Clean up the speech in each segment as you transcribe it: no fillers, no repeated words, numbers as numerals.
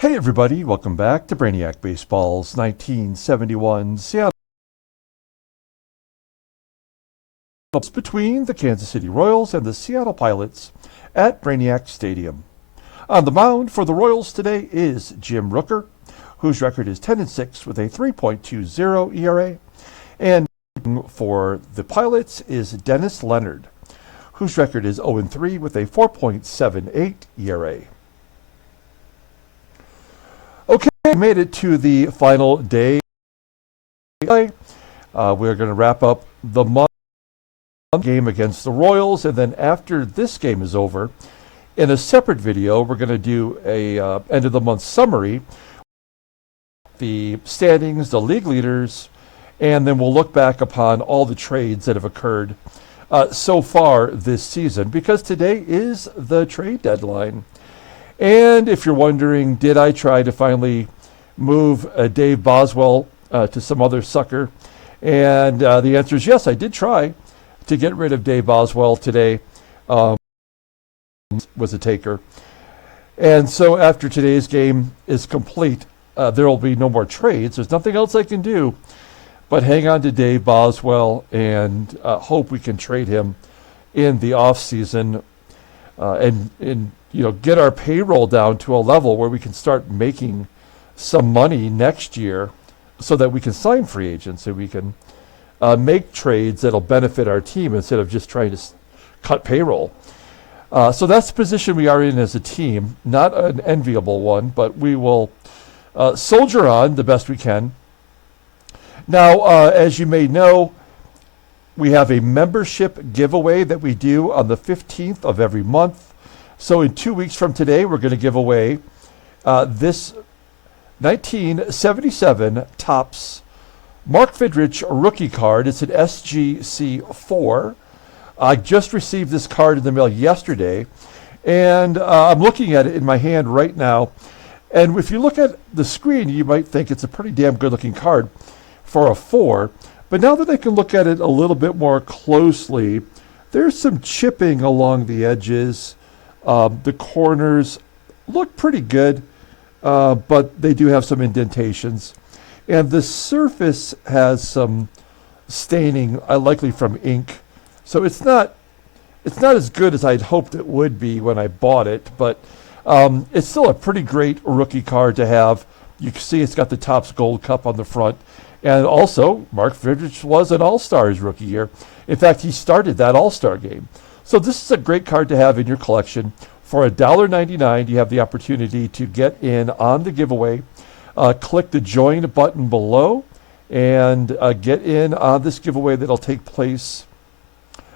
Hey everybody, welcome back to Brainiac Baseball's 1971 Seattle between the Kansas City Royals and the Seattle Pilots at Brainiac Stadium. On the mound for the Royals today is Jim Rooker, whose record is 10-6 with a 3.20 ERA, and for the Pilots is Dennis Leonard, whose record is 0-3 with a 4.78 ERA. Okay, we made it to the final day. We're going to wrap up the month game against the Royals, and then after this game is over, in a separate video, we're going to do a end of the month summary, the standings, the league leaders, and then we'll look back upon all the trades that have occurred so far this season, because today is the trade deadline. And if you're wondering, did I try to finally move Dave Boswell to some other sucker? And the answer is yes, I did try to get rid of Dave Boswell today. Was a taker. And so after today's game is complete, there will be no more trades. There's nothing else I can do but hang on to Dave Boswell and hope we can trade him in the offseason and get our payroll down to a level where we can start making some money next year so that we can sign free agents and we can make trades that'll benefit our team instead of just trying to cut payroll. So that's the position we are in as a team. Not an enviable one, but we will soldier on the best we can. Now, as you may know, we have a membership giveaway that we do on the 15th of every month. So in 2 weeks from today, we're going to give away this 1977 Topps Mark Fidrych rookie card. It's an SGC4. I just received this card in the mail yesterday, and I'm looking at it in my hand right now. And if you look at the screen, you might think it's a pretty damn good-looking card for a 4. But now that I can look at it a little bit more closely, there's some chipping along the edges. The corners look pretty good, but they do have some indentations. And the surface has some staining, likely from ink. So it's not as good as I'd hoped it would be when I bought it, but it's still a pretty great rookie card to have. You can see it's got the Topps Gold Cup on the front. And also, Mark Fidrych was an All-Star his rookie year. In fact, he started that All-Star game. So this is a great card to have in your collection. For $1.99, you have the opportunity to get in on the giveaway. Click the join button below and get in on this giveaway that'll take place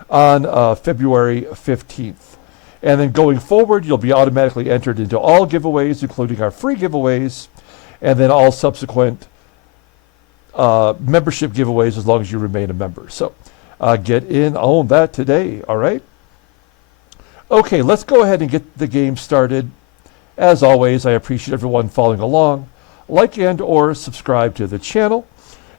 on February 15th. And then going forward, you'll be automatically entered into all giveaways, including our free giveaways, and then all subsequent membership giveaways as long as you remain a member. So get in on that today, all right? Okay, let's go ahead and get the game started. As always, I appreciate everyone following along. Like and or subscribe to the channel.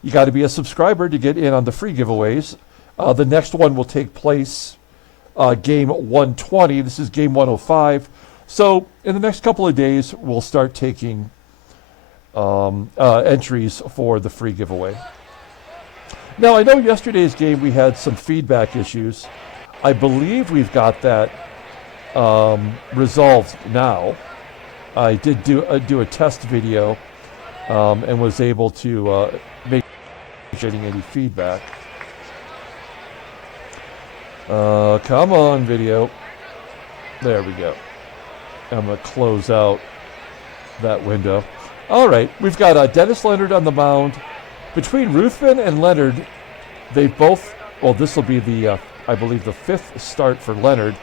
You got to be a subscriber to get in on the free giveaways. The next one will take place game 120. This is game 105. So in the next couple of days, we'll start taking entries for the free giveaway. Now, I know yesterday's game we had some feedback issues. I believe we've got that resolved now. I did do a test video and was able to make getting any feedback. Come on, video. There we go. I'm going to close out that window. All right, we've got Dennis Leonard on the mound. Between Ruthven and Leonard, they both, well, this will be the, I believe, the 5th start for Leonard.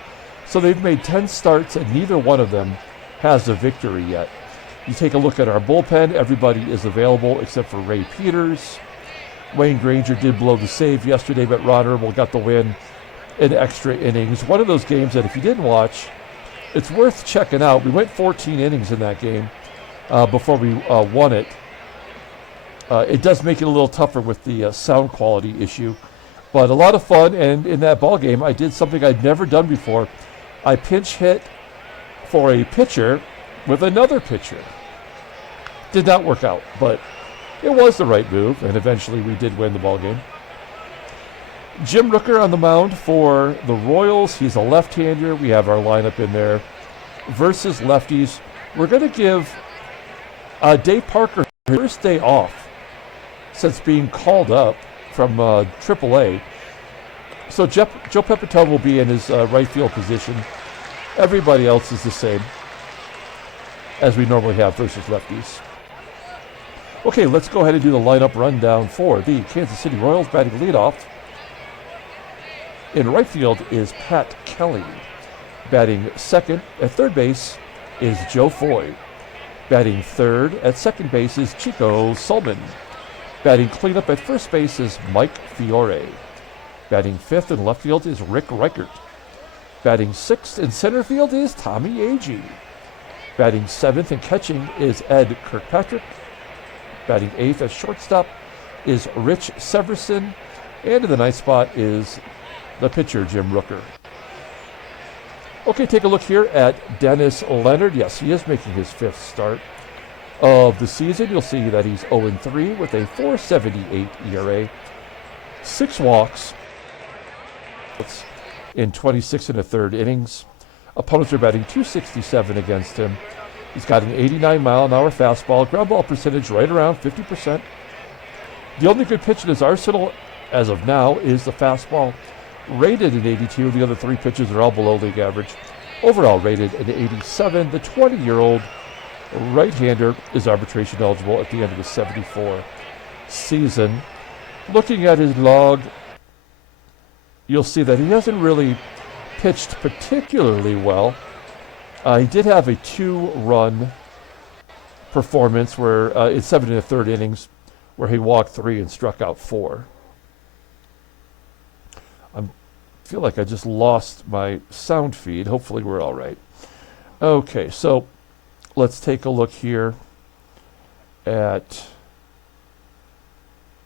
So they've made 10 starts, and neither one of them has a victory yet. You take a look at our bullpen, everybody is available except for Ray Peters. Wayne Granger did blow the save yesterday, but Ron Herbel got the win in extra innings. One of those games that if you didn't watch, it's worth checking out. We went 14 innings in that game before we won it. It does make it a little tougher with the sound quality issue, but a lot of fun. And in that ball game, I did something I'd never done before. I pinch hit for a pitcher with another pitcher. Did not work out, but it was the right move, and eventually we did win the ball game. Jim Rooker on the mound for the Royals. He's a left-hander. We have our lineup in there. Versus lefties. We're going to give Dave Parker his first day off since being called up from AAA. So Joe Pepitone will be in his right field position. Everybody else is the same as we normally have versus lefties. Okay, let's go ahead and do the lineup rundown for the Kansas City Royals. Batting leadoff in right field is Pat Kelly. Batting second at third base is Joe Foy. Batting third at second base is Chico SALMON. Batting cleanup at first base is Mike FIORE. Batting fifth in left field is Rick REICHARDT. Batting sixth in center field is Tommie AGEE. Batting seventh and catching is Ed Kirkpatrick. Batting eighth at shortstop is Rich SEVERSON. And in the ninth spot is the pitcher, Jim Rooker. Okay, take a look here at Dennis Leonard. Yes, he is making his fifth start of the season. You'll see that he's 0-3 with a 4.78 ERA, 6 walks in 26 and a third innings. Opponents are batting .267 against him. He's got an 89-mile-an-hour fastball, ground ball percentage right around 50%. The only good pitch in his arsenal as of now is the fastball, rated at 82. The other 3 pitches are all below league average. Overall rated at 87. The 20-year-old right-hander is arbitration eligible at the end of the 74 season. Looking at his log, you'll see that he hasn't really pitched particularly well. He did have a 2-run performance where in 7 1/3 innings where he walked 3 and struck out 4. I feel like I just lost my sound feed. Hopefully we're all right. Okay, so let's take a look here at...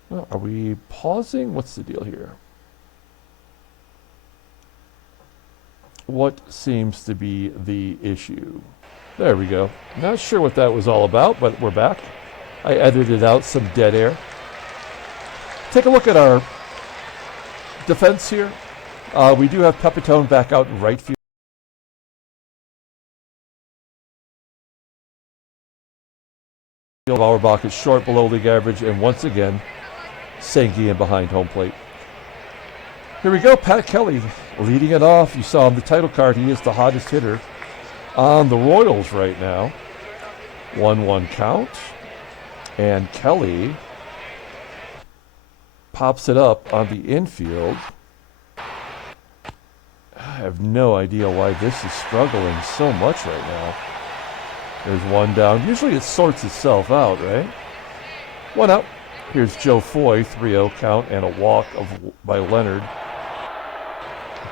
Well, are we pausing? What's the deal here? What seems to be the issue? There we go. Not sure what that was all about, but we're back. I edited out some dead air. Take a look at our defense here. We do have Pepitone back out in right field. AUERBACH is short, below league average, and once again, Sanguillen behind home plate. Here we go, Pat Kelly leading it off. You saw him, the title card. He is the hottest hitter on the Royals right now. 1-1 count. And Kelly pops it up on the infield. I have no idea why this is struggling so much right now. There's one down. Usually it sorts itself out, right? One out. Here's Joe Foy, 3-0 count, and a walk by Leonard.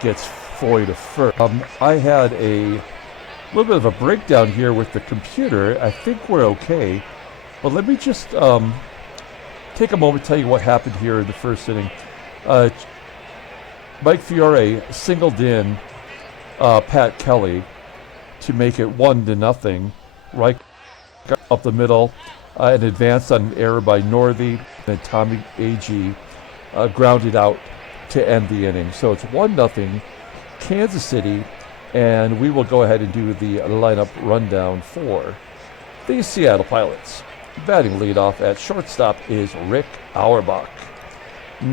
Gets Foy to first. I had a little bit of a breakdown here with the computer. I think we're okay. But let me just take a moment to tell you what happened here in the first inning. Mike FIORE singled in Pat Kelly to make it 1-0. Right up the middle, an advance on an error by Northey, and Tommie AGEE grounded out to end the inning. So it's 1-0 Kansas City, and we will go ahead and do the lineup rundown for the Seattle Pilots. Batting leadoff at shortstop is Rick AUERBACH.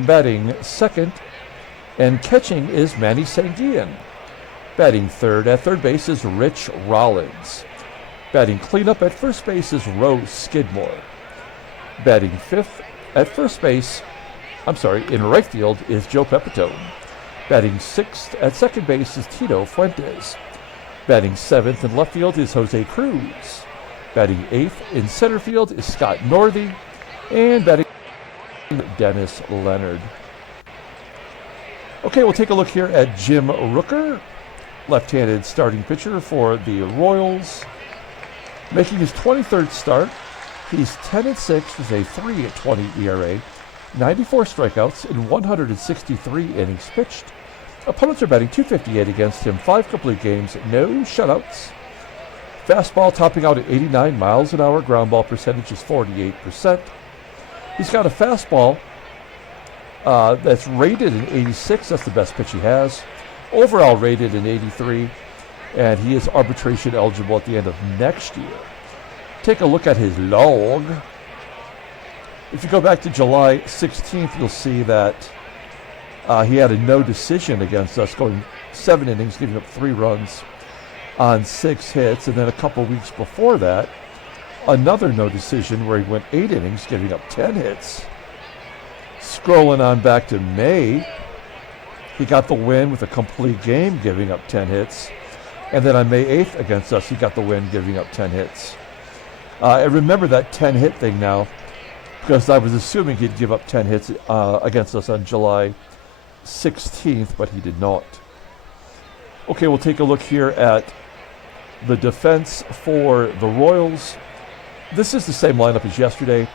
Batting second and catching is Manny SANGUILLEN. Batting third at third base is Rich ROLLINS. Batting cleanup at first base is SKIDMORE. Batting fifth at first base, in right field is Joe Pepitone. Batting sixth at second base is Tito FUENTES. Batting seventh in left field is Jose CRUZ. Batting eighth in center field is Scott Northey. And batting Dennis Leonard. Okay, we'll take a look here at Jim Rooker, left-handed starting pitcher for the Royals. Making his 23rd start, he's 10-6 with a 3.20 ERA, 94 strikeouts in 163 innings pitched. Opponents are batting .258 against him, 5 complete games, no shutouts. Fastball topping out at 89 miles an hour. Ground ball percentage is 48%. He's got a fastball that's rated in 86. That's the best pitch he has. Overall rated in 83. And he is arbitration eligible at the end of next year. Take a look at his log. If you go back to July 16th, you'll see that he had a no decision against us, going 7 innings, giving up 3 runs on 6 hits. And then a couple weeks before that, another no decision where he went 8 innings, giving up 10 hits. Scrolling on back to May, he got the win with a complete game, giving up 10 hits. And then on May 8th against us, he got the win, giving up 10 hits. I remember that 10-hit thing now because I was assuming he'd give up 10 hits against us on July 16th, but he did not. Okay, we'll take a look here at the defense for the Royals. This is the same lineup as yesterday.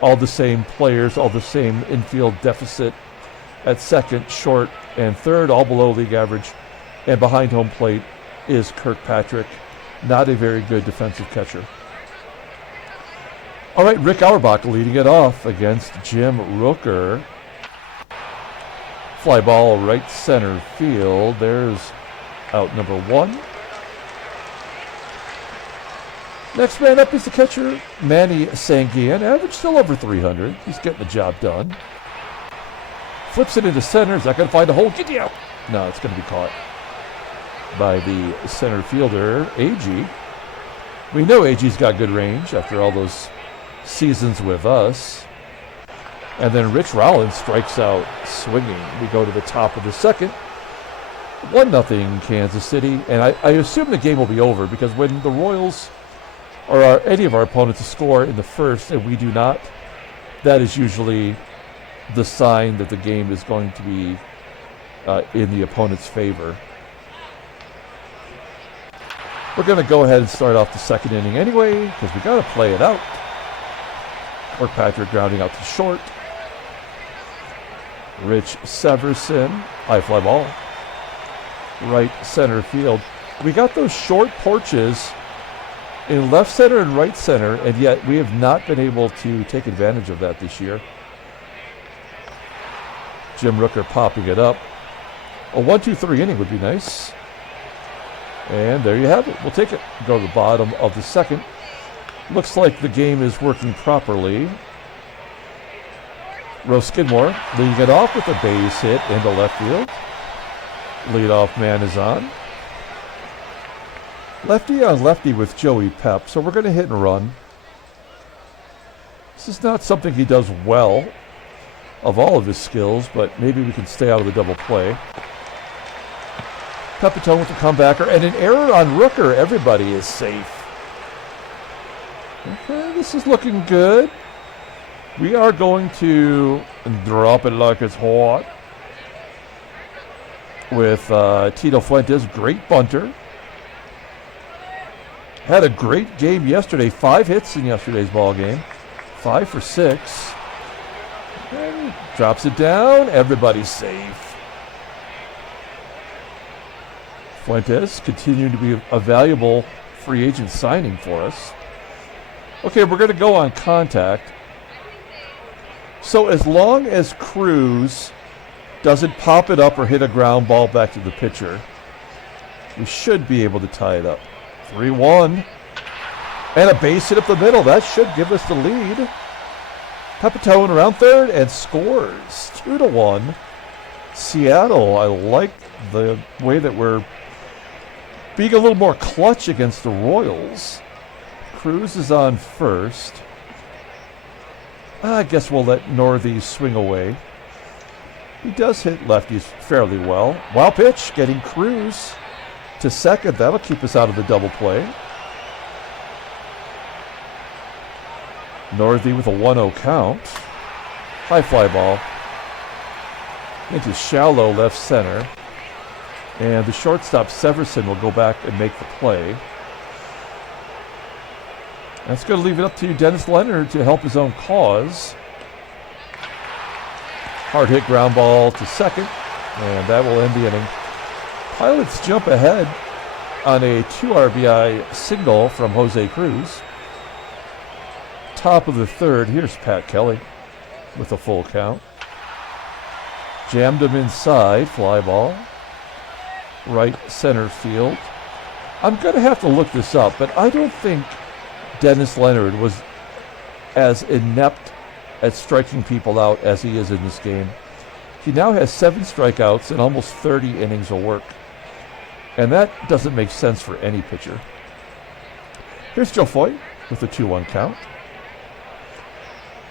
All the same players, all the same infield deficit at second, short, and third, all below league average. And behind home plate is Kirkpatrick, not a very good defensive catcher. All right, Rick Auerbach leading it off against Jim Rooker. Fly ball right center field. There's out number 1. Next man up is the catcher, Manny SANGUILLEN. Average still over 300. He's getting the job done. Flips it into center. Is that going to find a hole? Get out. No, it's going to be caught by the center fielder, AGEE. We know AGEE's got good range after all those seasons with us. And then Rich Rollins strikes out swinging. We go to the top of the second. 1-0 Kansas City. And I assume the game will be over because when the Royals or any of our opponents score in the first and we do not, that is usually the sign that the game is going to be in the opponent's favor. We're going to go ahead and start off the second inning anyway because we got to play it out. Kirkpatrick grounding out to short. Rich Severson, high fly ball, right center field. We got those short porches in left center and right center, and yet we have not been able to take advantage of that this year. Jim Rooker popping it up. A 1-2-3 inning would be nice. And there you have it. We'll take it. Go to the bottom of the second. Looks like the game is working properly. Skidmore leading it off with a base hit into left field. Leadoff man is on. Lefty on lefty with Joey Pep, so we're going to hit and run. This is not something he does well of all of his skills, but maybe we can stay out of the double play. PEPITONE with the comebacker, and an error on Rooker. Everybody is safe. Okay, this is looking good. We are going to drop it like it's hot with Tito Fuentes, great bunter. Had a great game yesterday. 5 hits in yesterday's ball game. 5 for 6. And drops it down. Everybody's safe. Fuentes continuing to be a valuable free agent signing for us. Okay, we're going to go on contact. So as long as CRUZ doesn't pop it up or hit a ground ball back to the pitcher, we should be able to tie it up. 3-1. And a base hit up the middle. That should give us the lead. PEPITONE around third and scores. 2-1. Seattle, I like the way that we're being a little more clutch against the Royals. CRUZ is on first. I guess we'll let Northey swing away. He does hit lefties fairly well. Wild pitch, getting CRUZ to second. That'll keep us out of the double play. Northey with a 1-0 count. High fly ball into shallow left center. And the shortstop, Severson, will go back and make the play. That's going to leave it up to Dennis Leonard to help his own cause. Hard hit ground ball to second, and that will end the inning. Pilots jump ahead on a 2 RBI single from Jose Cruz. Top of the third, here's Pat Kelly with a full count. Jammed him inside, fly ball. Right center field. I'm going to have to look this up, but I don't think Dennis Leonard was as inept at striking people out as he is in this game. He now has 7 strikeouts and almost 30 innings of work. And that doesn't make sense for any pitcher. Here's Joe Foy with a 2-1 count.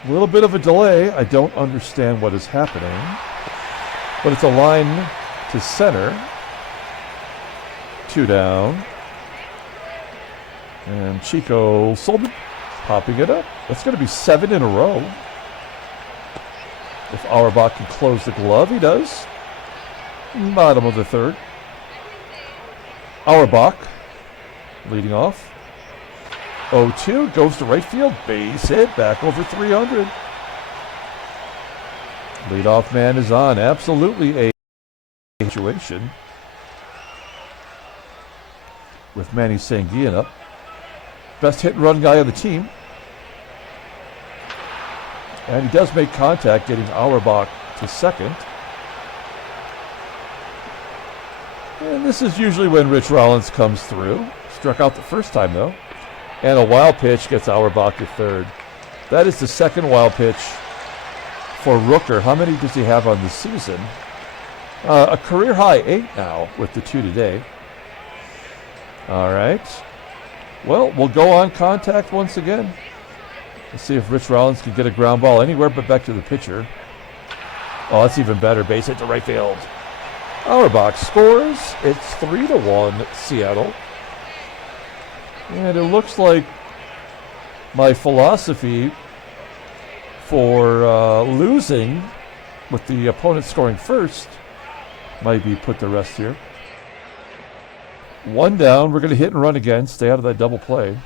A little bit of a delay. I don't understand what is happening. But it's a line to center. 2 down. And Chico Solman popping it up. That's going to be 7 in a row. If AUERBACH can close the glove, he does. Bottom of the third. AUERBACH leading off. 0-2 goes to right field. Base hit back over 300. Leadoff man is on. Absolutely a situation. With Manny SANGUILLEN up. Best hit and run guy on the team. And he does make contact, getting AUERBACH to second. And this is usually when Rich Rollins comes through. Struck out the first time, though. And a wild pitch gets AUERBACH to third. That is the second wild pitch for Rooker. How many does he have on the season? A career high 8 now with the 2 today. All right. Well, we'll go on contact once again. Let's see if Rich Rollins can get a ground ball anywhere but back to the pitcher. Oh, that's even better. Base hit to right field. AUERBACH scores. It's 3-1 Seattle. And it looks like my philosophy for losing with the opponent scoring first might be put to rest here. 1 down. We're going to hit and run again. Stay out of that double play.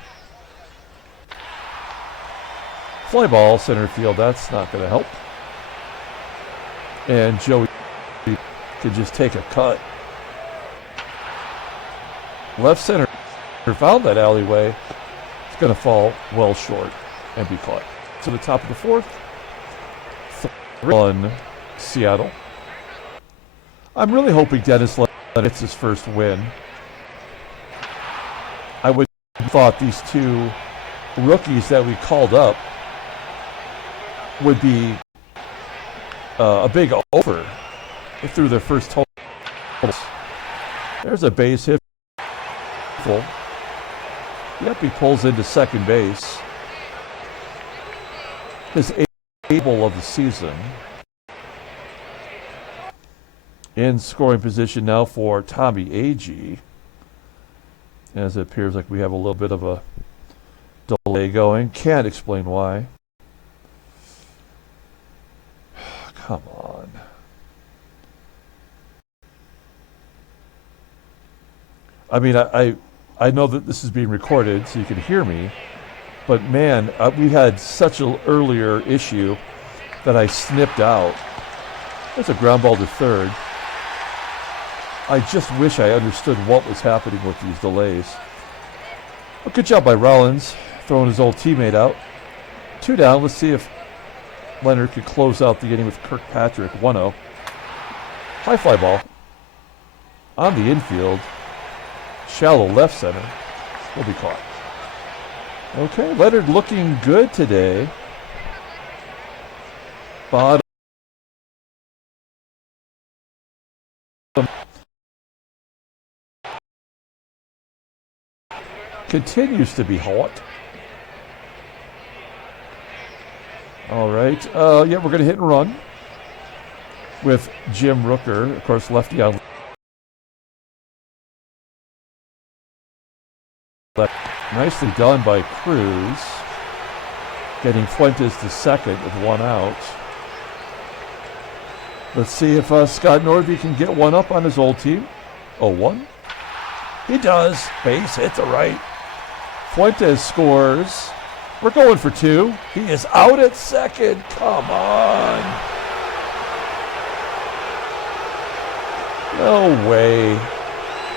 Fly ball, center field. That's not going to help. And Joey could just take a cut. Left center found that alleyway. It's going to fall well short and be caught. To the top of the fourth. 3-1 Seattle. I'm really hoping Dennis Leonard gets his first win. I would have thought these 2 rookies that we called up would be a big over through their first totals. There's a base hit. Full. Yep, he pulls into second base. His 8th goal of the season. In scoring position now for Tommie AGEE. As it appears like we have a little bit of a delay going. Can't explain why. Come on. I mean, I know that this is being recorded so you can hear me, but man, we had such an earlier issue that I snipped out. That's a ground ball to third. I just wish I understood what was happening with these delays. Well, good job by Rollins, throwing his old teammate out. 2 down. Let's see if Leonard could close out the inning with KIRKPATRICK. 1-0. High fly ball. On the infield. Shallow left center. Will be caught. Okay, Leonard looking good today. Bottom. Continues to be hot. All right. Yeah, we're going to hit and run with Jim Rooker. Of course, lefty on left. Nicely done by CRUZ. Getting Fuentes to second with 1 out. Let's see if Scott Northey can get one up on his old team. 0-1. He does. Base hit to right. Fuentes scores. We're going for 2. He is out at second. Come on. No way.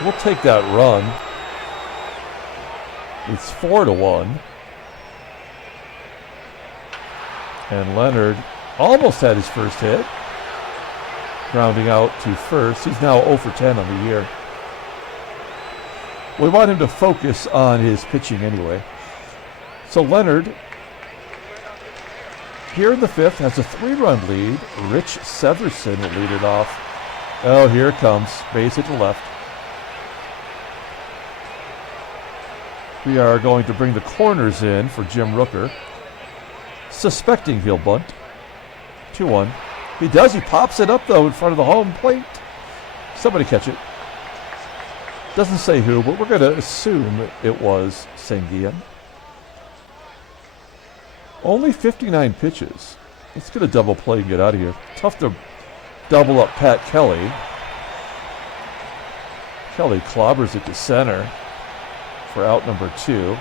We'll take that run. It's 4-1. And Leonard almost had his first hit. Grounding out to first. He's now 0 for 10 on the year. We want him to focus on his pitching anyway. So Leonard, here in the fifth, has a 3-run lead. Rich Severson will lead it off. Oh, here it comes. Base hit to left. We are going to bring the corners in for Jim Rooker. Suspecting he'll bunt. 2-1. He does. He pops it up, though, in front of the home plate. Somebody catch it. Doesn't say who, but we're going to assume it was Sanguillen. Only 59 pitches. Let's get a double play and get out of here. Tough to double up Pat Kelly. Kelly clobbers it to center for out number 2.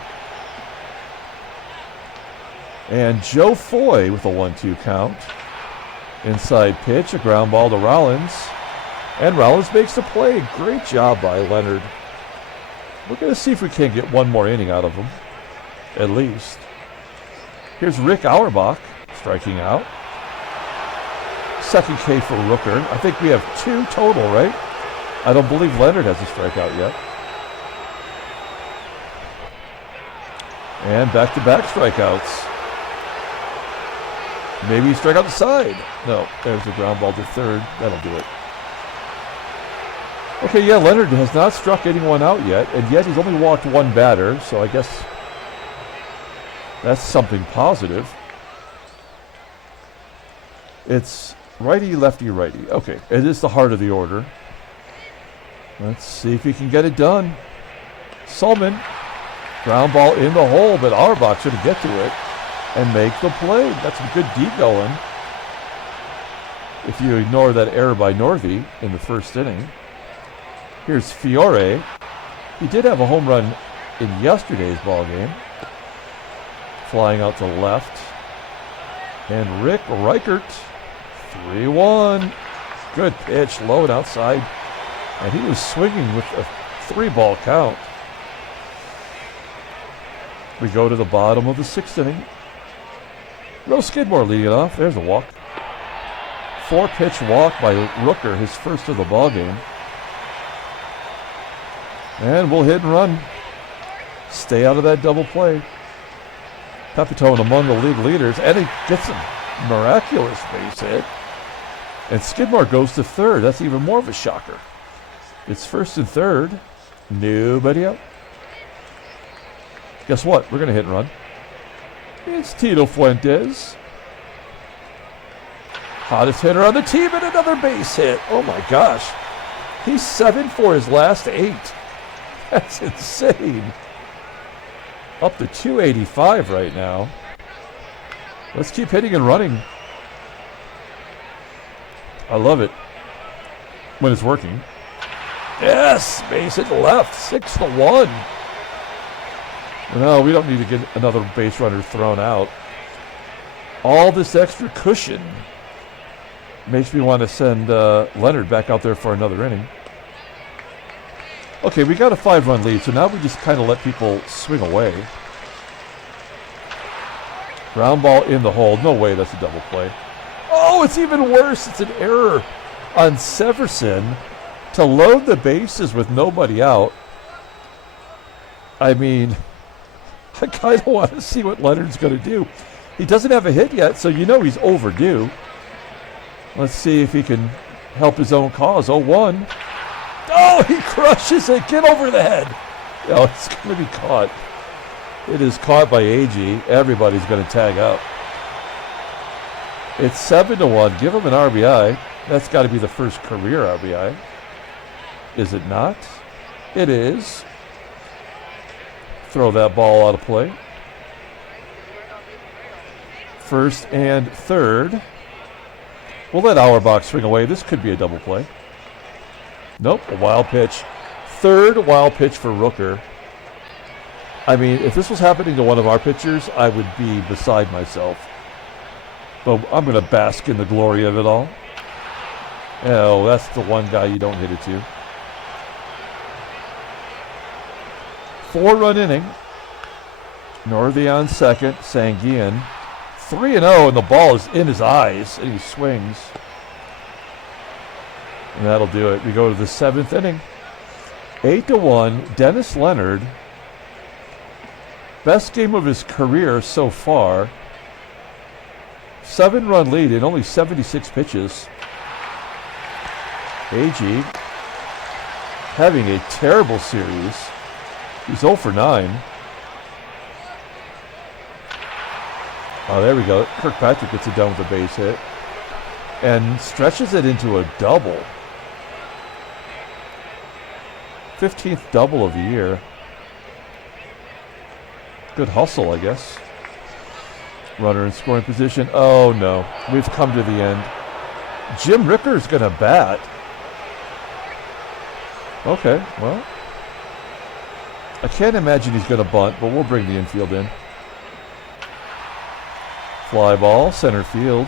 And Joe Foy with a 1-2 count. Inside pitch, a ground ball to Rollins. And Rollins makes the play. Great job by Leonard. We're going to see if we can't get one more inning out of him, at least. Here's Rick Auerbach striking out. Second K for Rooker. I think we have 2 total, right? I don't believe Leonard has a strikeout yet. And back-to-back strikeouts. Maybe he strike out the side. No, there's a ground ball to third. That'll do it. Okay, yeah, Leonard has not struck anyone out yet, and yet he's only walked 1 batter, so I guess that's something positive. It's righty, lefty, righty. Okay, it is the heart of the order. Let's see if he can get it done. SALMON, ground ball in the hole, but Auerbach should get to it and make the play. That's some good deep going. If you ignore that error by Northey in the first inning. Here's FIORE. He did have a home run in yesterday's ball game. Flying out to left. And Rick REICHARDT, 3-1. Good pitch, low and outside. And he was swinging with a 3-ball count. We go to the bottom of the 6th inning. Skidmore leading it off. There's a walk. 4-pitch walk by Rooker, his first of the ball game. And we'll hit and run. Stay out of that double play. Pepitone among the league leaders, and he gets a miraculous base hit. And Skidmore goes to third. That's even more of a shocker. It's first and third. Nobody out. Guess what? We're going to hit and run. It's Tito Fuentes. Hottest hitter on the team, and another base hit. Oh my gosh. He's 7 for his last 8. That's insane. Up to 285 right now. Let's keep hitting and running. I love it when it's working. Yes, base hit left, 6-1. No, we don't need to get another base runner thrown out. All this extra cushion makes me want to send Leonard back out there for another inning. Okay, we got a 5-run lead, so now we just kind of let people swing away. Ground ball in the hole. No way that's a double play. Oh, it's even worse. It's an error on Severson to load the bases with nobody out. I mean, I kind of want to see what Leonard's going to do. He doesn't have a hit yet, so you know he's overdue. Let's see if he can help his own cause. 0-1. Oh, he crushes it. Get over the head. Oh, it's going to be caught. It is caught by AGEE. Everybody's going to tag up. It's 7-1. Give him an RBI. That's got to be the first career RBI. Is it not? It is. Throw that ball out of play. First and third. We'll let Auerbach swing away. This could be a double play. Nope, a wild pitch. Third wild pitch for Rooker. I mean, if this was happening to one of our pitchers, I would be beside myself. But I'm going to bask in the glory of it all. Oh, that's the one guy you don't hit it to. 4-run inning. Northey on second. Sanguillen 3-0, and the ball is in his eyes, and he swings. And that'll do it. We go to the 7th inning. 8-1. Dennis Leonard. Best game of his career so far. 7-run lead in only 76 pitches. AGEE having a terrible series. He's 0 for 9. Oh, there we go. Kirkpatrick gets it done with a base hit and stretches it into a double. 15th double of the year. Good hustle, I guess. Runner in scoring position. Oh, no. We've come to the end. Jim Ricker's going to bat. Okay, well. I can't imagine he's going to bunt, but we'll bring the infield in. Fly ball, center field.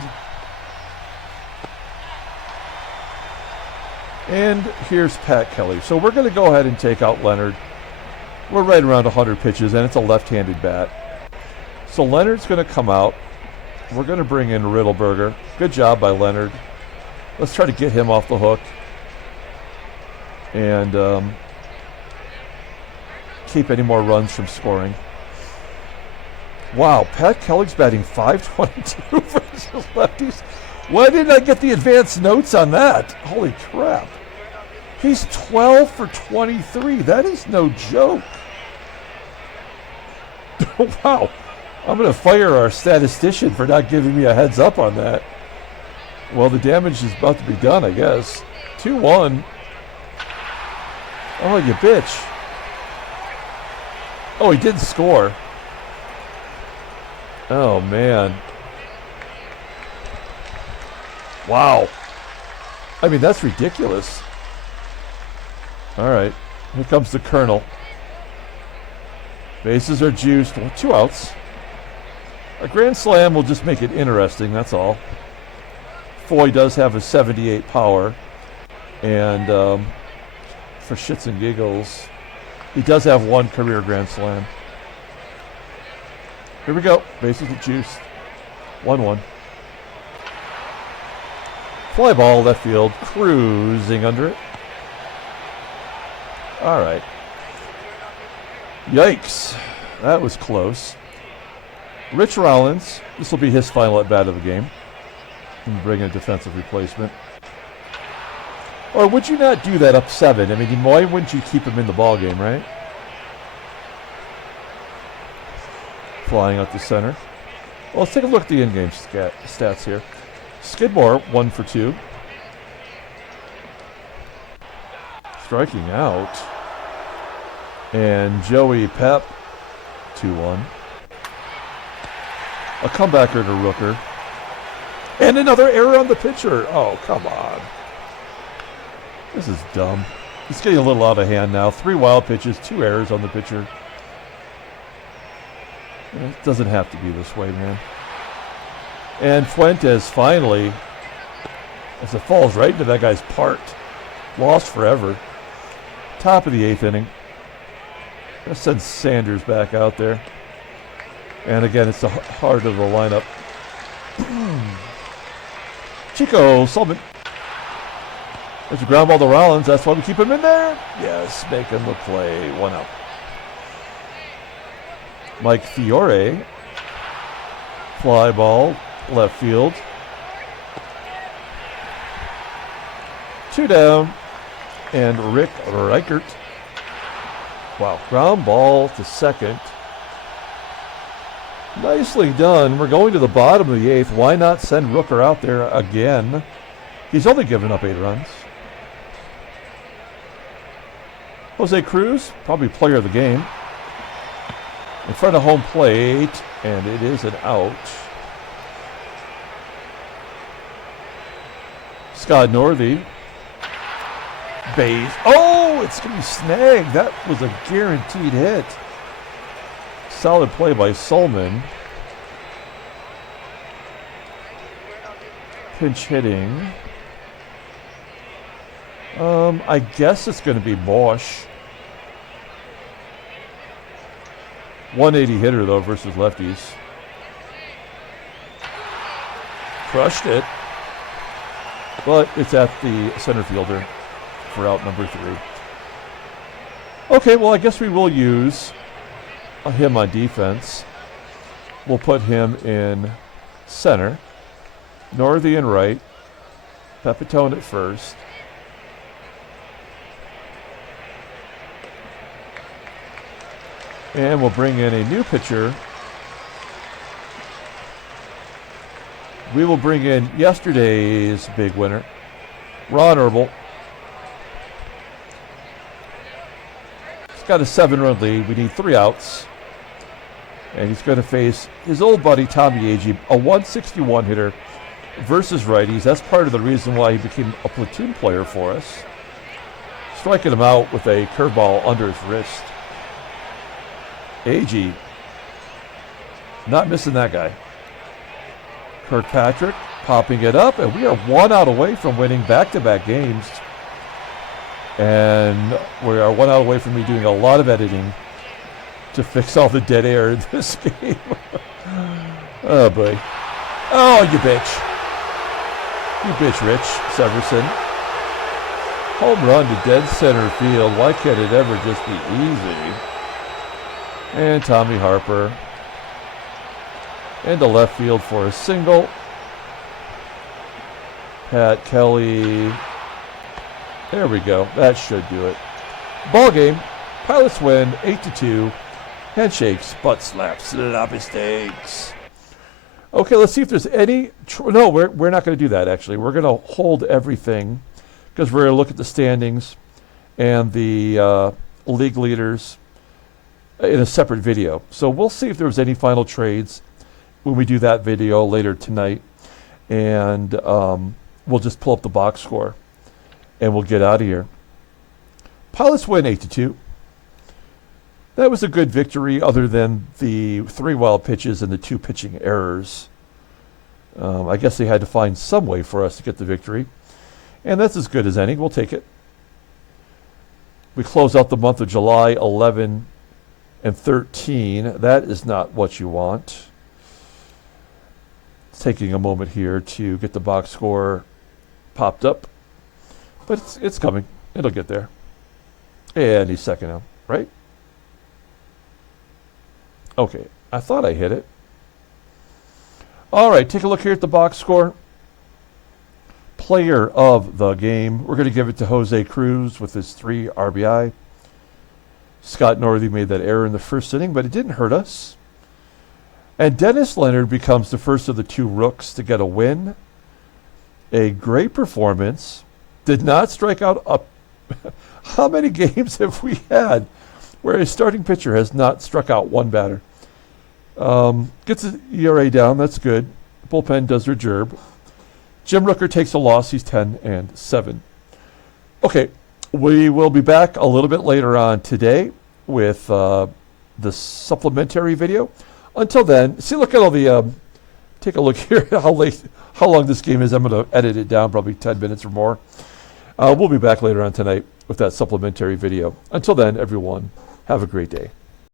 And here's Pat Kelly. So we're going to go ahead and take out Leonard. We're right around 100 pitches, and it's a left-handed bat. So Leonard's going to come out. We're going to bring in Riddleberger. Good job by Leonard. Let's try to get him off the hook. And keep any more runs from scoring. Wow, Pat Kelly's batting .522 versus lefties. Why didn't I get the advanced notes on that? Holy crap. He's 12 for 23. That is no joke. Wow. I'm going to fire our statistician for not giving me a heads up on that. Well, the damage is about to be done, I guess. 2-1. Oh, you bitch. Oh, he didn't score. Oh, man. Wow. I mean, that's ridiculous. All right. Here comes the Colonel. Bases are juiced. 2 outs. A grand slam will just make it interesting, that's all. Foy does have a 78 power. And for shits and giggles, he does have 1 career grand slam. Here we go. Bases are juiced. 1-1. Fly ball, left field, cruising under it. All right. Yikes. That was close. Rich Rollins, this will be his final at-bat of the game. And bring in a defensive replacement. Or would you not do that up 7? I mean, why wouldn't you keep him in the ball game, right? Flying out the center. Well, let's take a look at the in-game stats here. Skidmore, 1 for 2. Striking out. And Joey Pep, 2-1. A comebacker to Rooker. And another error on the pitcher. Oh, come on. This is dumb. It's getting a little out of hand now. 3 wild pitches, 2 errors on the pitcher. It doesn't have to be this way, man. And Fuentes finally, as it falls right into that guy's part, lost forever. Top of the 8th inning. That sends Sanders back out there. And again, it's the heart of the lineup. Chico, SALMON. There's a ground ball to Rollins. That's why we keep him in there. Yes, making the play. 1 out. Mike FIORE. Fly ball, left field. 2 down. And Rick Reichhardt. Wow, ground ball to second. Nicely done. We're going to the bottom of the 8th. Why not send Rooker out there again? He's only given up 8 runs. Jose Cruz, probably player of the game. In front of home plate, and it is an out. SKIDMORE. Base. Oh, it's going to be snagged. That was a guaranteed hit. Solid play by SALMON. Pinch hitting. I guess it's going to be Bosch. 180 hitter, though, versus lefties. Crushed it. But it's at the center fielder for out number 3. Okay, well, I guess we will use him on defense. We'll put him in center. Northey in right. Pepitone at first. And we'll bring in a new pitcher. We will bring in yesterday's big winner, Ron Herbal. He's got a 7-run lead. We need 3 outs. And he's going to face his old buddy, Tommie AGEE, a 161 hitter versus righties. That's part of the reason why he became a platoon player for us. Striking him out with a curveball under his wrist. AGEE, not missing that guy. Kirkpatrick popping it up, and we are 1 out away from winning back-to-back games. And we are 1 out away from me doing a lot of editing to fix all the dead air in this game. Oh, boy. Oh, you bitch. You bitch, Rich Severson. Home run to dead center field. Why can't it ever just be easy? And Tommy Harper into left field for a single. Pat Kelly. There we go. That should do it. Ball game. Pilots win 8-2. Handshakes, butt slaps, sloppy steaks. Okay, let's see if there's any. No, we're not going to do that, actually. We're going to hold everything because we're going to look at the standings and the league leaders in a separate video. So we'll see if there's any final trades when we do that video later tonight. And we'll just pull up the box score and we'll get out of here. Pilots win 8-2. That was a good victory other than the 3 wild pitches and the 2 pitching errors. I guess they had to find some way for us to get the victory. And that's as good as any. We'll take it. We close out the month of July 11-13. That is not what you want. It's taking a moment here to get the box score popped up. But it's coming. It'll get there. And he's second now, right? Okay, I thought I hit it. All right, take a look here at the box score. Player of the game. We're going to give it to Jose CRUZ with his 3 RBI. Scott Northey made that error in the first inning, but it didn't hurt us. And Dennis Leonard becomes the first of the 2 rooks to get a win. A great performance. Did not strike out up. How many games have we had where a starting pitcher has not struck out 1 batter? Gets the ERA down. That's good. Bullpen does their job. Jim Rooker takes a loss. He's 10-7. Okay, we will be back a little bit later on today with the supplementary video. Until then, see, look at all the. Take a look here at how long this game is. I'm going to edit it down, probably 10 minutes or more. We'll be back later on tonight with that supplementary video. Until then, everyone, have a great day.